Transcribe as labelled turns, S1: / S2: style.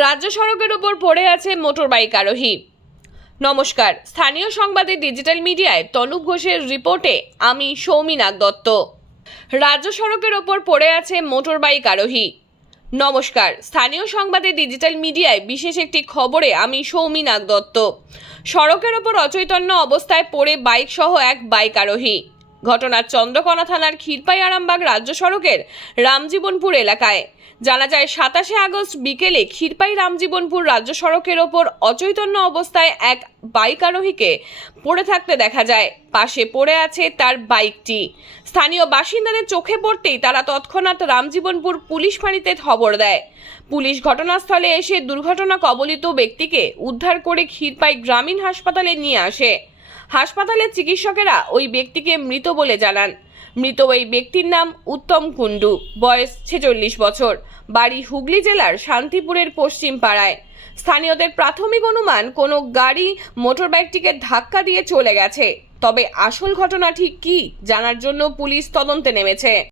S1: রাজ্য সড়কের ওপর পড়ে আছে মোটরবাইক আরোহী। নমস্কার, স্থানীয় সংবাদে ডিজিটাল মিডিয়ায় তনুপ ঘোষের রিপোর্টে আমি সৌমিনাথ দত্ত। রাজ্য সড়কের ওপর পড়ে আছে মোটরবাইক আরোহী। নমস্কার, স্থানীয় সংবাদে ডিজিটাল মিডিয়ায় বিশেষ একটি খবরে আমি সৌমিনাথ দত্ত। সড়কের ওপর অচৈতন্য অবস্থায় পড়ে বাইক সহ এক বাইক আরোহী। ঘটনা চন্দ্রকোনা থানার ক্ষীরপাই আরামবাগ রাজ্য সড়কের রামজীবনপুর এলাকায়। জানা যায়, সাতাশে আগস্ট বিকেলে ক্ষীরপাই রামজীবনপুর রাজ্য সড়কের ওপর অচৈতন্য অবস্থায় এক বাইক আরোহীকে পড়ে থাকতে দেখা যায়। পাশে পড়ে আছে তার বাইকটি। স্থানীয় বাসিন্দাদের চোখে পড়তেই তারা তৎক্ষণাৎ রামজীবনপুর পুলিশ ফাঁড়িতে খবর দেয়। পুলিশ ঘটনাস্থলে এসে দুর্ঘটনা কবলিত ব্যক্তিকে উদ্ধার করে ক্ষীরপাই গ্রামীণ হাসপাতালে নিয়ে আসে। হাসপাতালের চিকিৎসকেরা ওই ব্যক্তিকে মৃত বলে জানান। মৃত ওই ব্যক্তির নাম উত্তম কুণ্ডু, বয়স ছেচল্লিশ বছর, বাড়ি হুগলি জেলার শান্তিপুরের পশ্চিম পাড়ায়। স্থানীয়দের প্রাথমিক অনুমান, কোনো গাড়ি মোটরবাইকটিকে ধাক্কা দিয়ে চলে গেছে। তবে আসল ঘটনা ঠিক কী জানার জন্য পুলিশ তদন্তে নেমেছে।